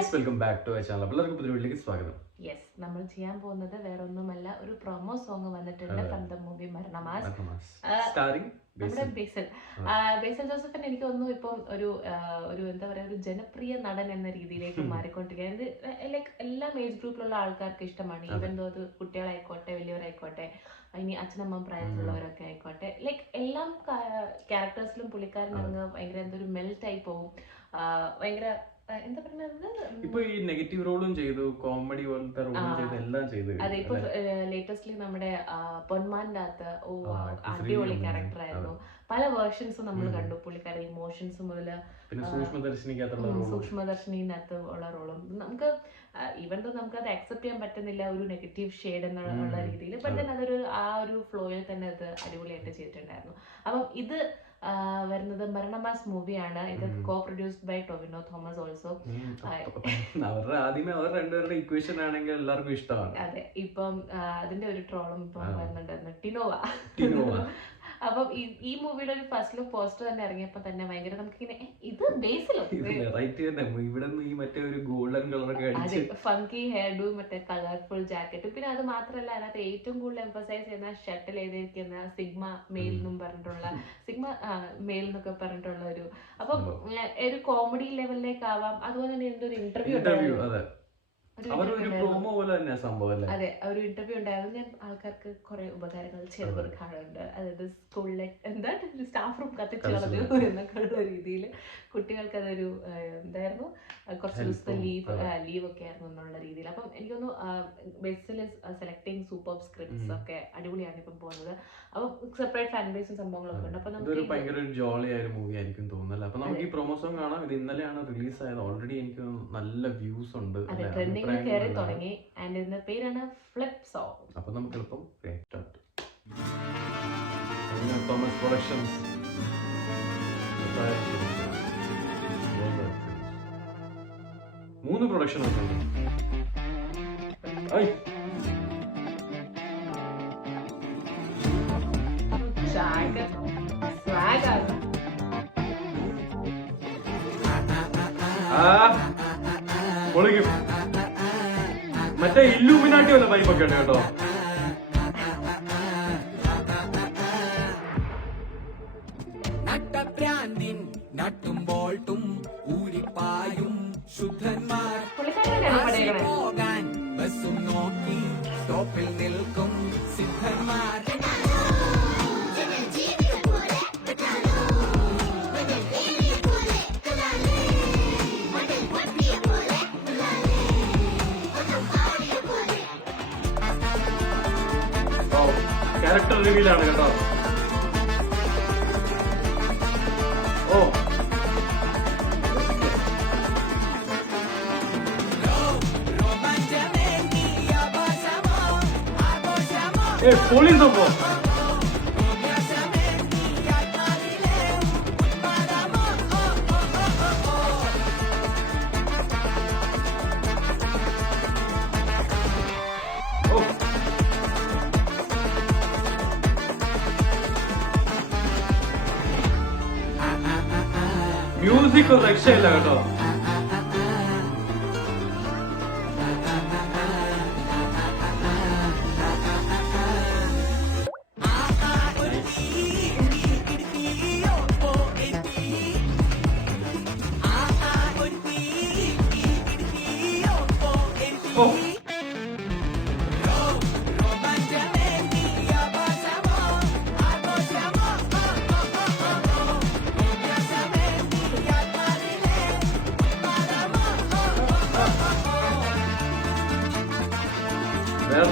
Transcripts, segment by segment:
Guys welcome back to channel. എല്ലാവർക്കും പുതിയ വീട്ടിലേക്ക് സ്വാഗതം. യെസ്, നമ്മൾ ചെയ്യാൻ പോകുന്നത് വേറെ ഒന്നുമല്ല, ഒരു പ്രൊമോ സോങ് വന്നിട്ടുണ്ട് ഫ്രം ദ മൂവി മരണമാസ്. നമ്മുടെ ബേസൽ ജോസഫിന് എനിക്ക് തോന്നുന്നു ഇപ്പം ഒരു എന്താ പറയാ, ഒരു ജനപ്രിയ നടൻ എന്ന രീതിയിലേക്ക് മാറിക്കൊണ്ടിരിക്കുകയാണ്. ലൈക്ക് എല്ലാ ഏജ് ഗ്രൂപ്പിലുള്ള ആൾക്കാർക്ക് ഇഷ്ടമാണ്. ഈവൻ ദോ അത് കുട്ടികളായിക്കോട്ടെ വലിയവരായിക്കോട്ടെ, ഇനി അച്ഛനമ്മ പ്രായത്തിലുള്ളവരൊക്കെ ആയിക്കോട്ടെ, ലൈക്ക് എല്ലാം ക്യാരക്ടേഴ്സിലും പുള്ളിക്കാരൻ അങ്ങ് ഭയങ്കര എന്തൊരു മെൽറ്റ് ആയി പോകും. ഭയങ്കര എന്താ പറയുന്നത്, ഇപ്പൊ ഈ നെഗറ്റീവ് റോളും ചെയ്തു, കോമഡി പോലത്തെ റോളും ചെയ്തു, എല്ലാം ചെയ്തു. അതെ, ഇപ്പൊ ലേറ്റസ്റ്റ്ലി നമ്മുടെ പൊന്മാന്റെ അകത്ത് അടിപൊളി ക്യാരക്ടർ ആയിരുന്നു. പല വേർഷൻസും നമ്മൾ കണ്ടു പുള്ളിക്കാരുടെ ഇമോഷൻസ് മുതല്. സൂക്ഷ്മദർശിനിനകത്ത് ഉള്ള റോളും നമുക്ക് ഈവൻ ദോ നമുക്ക് അത് അക്സെപ്റ്റ് ചെയ്യാൻ പറ്റുന്നില്ല, ഒരു നെഗറ്റീവ് ഷെയ്ഡ് എന്നുള്ള രീതിയിൽ. ബട്ട് ദെൻ അതൊരു ആ ഒരു ഫ്ലോയിൽ തന്നെ അത് അടിപൊളിയായിട്ട് ചെയ്തിട്ടുണ്ടായിരുന്നു. അപ്പം ഇത് വരുന്നത് മരണമാസ് മൂവിയാണ്. ഇത് co-produced by Tovino Thomas also. രണ്ടുപേരുടെ ഇക്വേഷൻ ആണെങ്കിൽ എല്ലാവർക്കും ഇഷ്ടമാണ്. അതെ, ഇപ്പം അതിന്റെ ഒരു ട്രോളും ഇപ്പം വരുന്നുണ്ടായിരുന്നു, ടിനോവ. അപ്പം ഈ മൂവിയുടെ ഒരു ഫസ്റ്റ് ലുക്ക് പോസ്റ്റർ തന്നെ ഇറങ്ങിയപ്പോ തന്നെ ഭയങ്കര നമുക്കിങ്ങനെ ഇത് ബേസിലോ ഫങ്കി ഹെയർ ഡു, മറ്റേ കളർഫുൾ ജാക്കറ്റ്, പിന്നെ അത് മാത്രമല്ല അതിനകത്ത് ഏറ്റവും കൂടുതൽ എംഫസൈസ് ചെയ്യുന്ന ഷട്ടിൽ എഴുതിയിരിക്കുന്ന സിഗ്മ മെയിൽ എന്നും പറഞ്ഞിട്ടുള്ള എന്നൊക്കെ പറഞ്ഞിട്ടുള്ള ഒരു, അപ്പം ഒരു കോമഡി ലെവലിലേക്ക് ആവാം. അതുപോലെ തന്നെ എന്തൊരു ഇന്റർവ്യൂ അതെ, ഒരു ഇന്റർവ്യൂ ഉണ്ടായിരുന്നു. ഞാൻ ആൾക്കാർക്ക് കുറെ ഉപകാരങ്ങൾ ചെയ്ത് കൊടുക്കാറുണ്ട്. അതായത് സ്കൂളിലെ എന്താ സ്റ്റാഫ് റൂം കത്തിച്ചു കളഞ്ഞു എന്നൊക്കെ ഉള്ള രീതിയിൽ കുട്ടികൾക്ക് അതൊരു എന്തായിരുന്നു, കുറച്ച് ദിവസത്തെ ലീവ് ഒക്കെ ആയിരുന്നു എന്നുള്ള രീതിയിൽ. അപ്പം എനിക്കൊന്നു ബേസിൽ സെലക്ടിങ് സൂപ്പർ സ്ക്രിപ്റ്റ്സ് ഒക്കെ അടിപൊളിയാണ് ഇപ്പം പോകുന്നത്. അപ്പം സെപ്പറേറ്റ് ഫാൻ ബേസും സംഭവങ്ങളൊക്കെ ഉണ്ട്. അപ്പൊ നമുക്ക് ഭയങ്കര ജോളി ആയ ഒരു മൂവി ആയിരിക്കും തോന്നുന്നില്ല. അപ്പൊ നമുക്ക് ഈ പ്രൊമോ സോങ് കാണാം. ഇത് ഇന്നലെയാണ് റിലീസ് ആയത്. ഓൾറെഡി എനിക്ക് നല്ല വ്യൂസ് ഉണ്ട്, ട്രെൻഡിംഗ് കയറി തുടങ്ങി. ആൻഡ് ഇതിന്റെ പേരാണ് ഫ്ലിപ്പ് സോങ്. അപ്പൊ നമുക്ക് എളുപ്പം തോമസ് പ്രൊഡക്ഷൻസ് 3 പ്രൊഡക്ഷൻ ഉണ്ട്. മറ്റേ ഇല്ലൂമിനാട്ടി വല്ല പൈപ്പൊക്കെ ഉണ്ട് കേട്ടോ. നട്ടുമ്പോൾട്ടും ഊരിപ്പായും ശുദ്ധന്മാർ പോകാൻ ബസ്സും നോക്കി സ്റ്റോപ്പിൽ നിൽക്കും സിദ്ധന്മാർ. ക്യാരക്ടർ റിവീലാണ് കേട്ടോ. പോലീസ് സംഭവം മ്യൂസിക് രക്ഷയില്ല കേട്ടോ.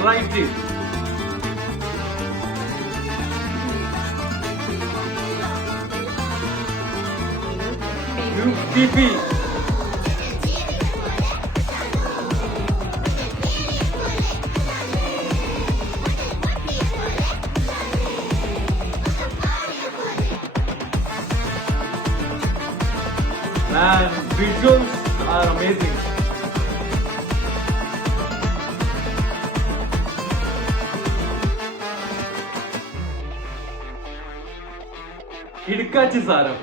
Variety. UPP. And visuals are amazing. ഇടുക്കാച്ചി സാരം.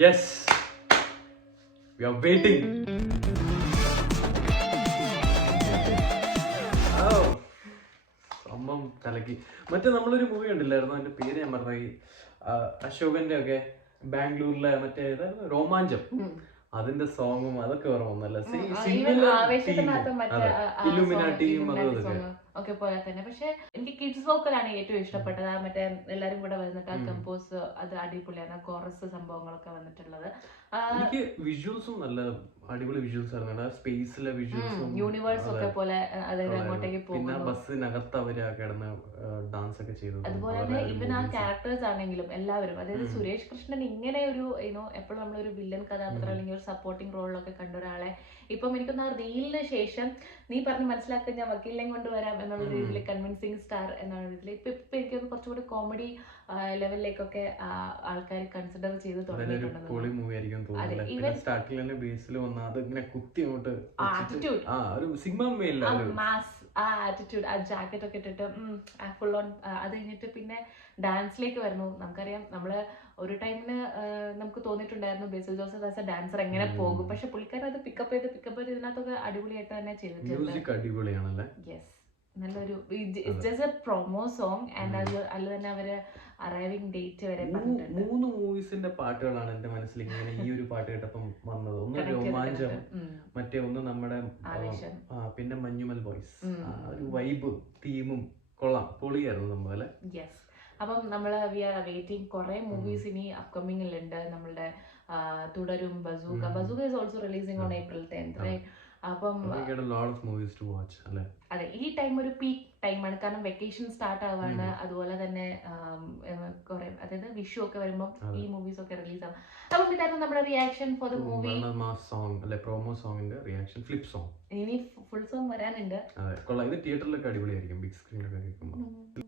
Yes, we are waiting. സംഭവം കലക്കി. മറ്റേ നമ്മളൊരു മൂവി കണ്ടില്ലായിരുന്നു, അതിന്റെ പേര് ഞാൻ പറഞ്ഞ ഈ അശോകന്റെ ഒക്കെ ബാംഗ്ലൂരിലെ മറ്റേ രോമാഞ്ചം, അതിന്റെ സോങ്ങും അതൊക്കെ ഓർമ്മ വന്നല്ല. ഇലുമിനാട്ടിയും ഒക്കെ പോലെ തന്നെ. പക്ഷെ എനിക്ക് കിഡ്സ് വോക്കലാണ് ഏറ്റവും ഇഷ്ടപ്പെട്ടത്. ആ മറ്റേ എല്ലാരും കൂടെ വന്നിട്ട് ആ കമ്പോസ് അത് അടിപൊളിയാണ്. കോറസ് സംഭവങ്ങളൊക്കെ വന്നിട്ടുള്ളത്. എനിക്ക് വിഷ്വൽസും നല്ല അടിപൊളി വിഷ്വൽസ് ആയിരുന്നു. സ്പേസിലെ വിഷ്വൽസും യൂണിവേഴ്സ് ഒക്കെ പോലെ അതായത് അങ്ങോട്ടേക്ക് പിന്നെ ബസ്സിനകത്ത് അവര് കിടന്ന് ഡാൻസ് ഒക്കെ ചെയ്തു. അതുപോലെ തന്നെ ഇവൻ ആ ക്യാരക്ടേഴ്സ് ആണെങ്കിലും എല്ലാവരും, അതായത് സുരേഷ് കൃഷ്ണൻ ഇങ്ങനെ ഒരു എപ്പോഴും നമ്മളൊരു വില്ലൻ കഥാപാത്രം അല്ലെങ്കിൽ ഒരു സപ്പോർട്ടിംഗ് റോളിലൊക്കെ കണ്ട ഒരാളെ ഇപ്പം എനിക്കൊന്ന് ആ റീലിന് ശേഷം നീ പറഞ്ഞ് മനസ്സിലാക്കാൻ ഞാൻ വക്കീലിനെ കൊണ്ടുവരാം എന്നുള്ള രീതിയിൽ കൺവിൻസിങ് സ്റ്റാർ എന്നുള്ള രീതിയിൽ ഇപ്പൊ എനിക്കൊന്ന് കുറച്ചുകൂടി കോമഡി ലെവലിലേക്കൊക്കെ ആൾക്കാർ കൺസിഡർ ചെയ്ത് തുടങ്ങിയിട്ടുണ്ടെന്ന്. ആ ആറ്റിറ്റ്യൂഡ്, ആ ജാക്കറ്റ് ഒക്കെ ഇട്ടിട്ട് ഫുൾ ഓൺ. അത് കഴിഞ്ഞിട്ട് പിന്നെ ഡാൻസിലേക്ക് വരുന്നു. നമുക്കറിയാം നമ്മള് ഒരു ടൈമിന് നമുക്ക് തോന്നിയിട്ടുണ്ടായിരുന്നു ബേസിൽ ജോസഫ് ആസ് എ ഡാൻസർ എങ്ങനെ പോകും. പക്ഷെ പുള്ളിക്കാരൻ അത് പിക്കപ്പ് ചെയ്ത് ഇതിനകത്തൊക്കെ അടിപൊളിയായിട്ട് തന്നെ ചെയ്തിട്ടുണ്ട്. യെസ്, നല്ലൊരു just A promo song. And അതിൽ തന്നെ അവര് അറൈവിംഗ് ഡേറ്റ് വരെ പറഞ്ഞിട്ടുണ്ട്. 3 മൂവീസിന്റെ പാട്ടുകളാണ് എന്റെ മനസ്സിലേക്ക് ഇങ്ങനെ ഈ ഒരു പാട്ട് കേട്ടപ്പം വന്നത്. ഒന്ന് രോമാഞ്ചം, മറ്റേ ഒന്ന് നമ്മുടെ പിന്നെ മഞ്ഞുമൽ ബോയ്സ്. ഒരു വൈബ് തീമും കൊള്ളാം, പൊളിയായിരുന്നു നമ്മൾ. യെസ്, അപ്പം നമ്മള് വി ആർ വെയിറ്റിംഗ്. കുറെ മൂവീസ് ഇനി അപ്കമിങ്ങിലുണ്ട്. നമ്മളുടെ Thudarum, Bazooka is also releasing on April 10th, right? അപ്പം അതെ, ഈ ടൈം ഒരു പീക്ക് ടൈമാണ്. കാരണം വെക്കേഷൻ സ്റ്റാർട്ട് ആവാണ്. അതുപോലെ തന്നെ കുറെ, അതായത് വിഷു ഒക്കെ വരുമ്പോൾ ഈ മൂവീസ് ഒക്കെ റിലീസ് ആവും. അപ്പം ഇതായിരുന്നു നമ്മുടെ റിയാക്ഷൻ ഫോർ ദ മൂവി. ഇനി ഫുൾ സോങ് വരാനുണ്ട്. ഇത് തിയേറ്ററിലൊക്കെ അടിപൊളിയായിരിക്കും, ബിഗ് സ്ക്രീനിലൊക്കെ കേൾക്കുമ്പോൾ.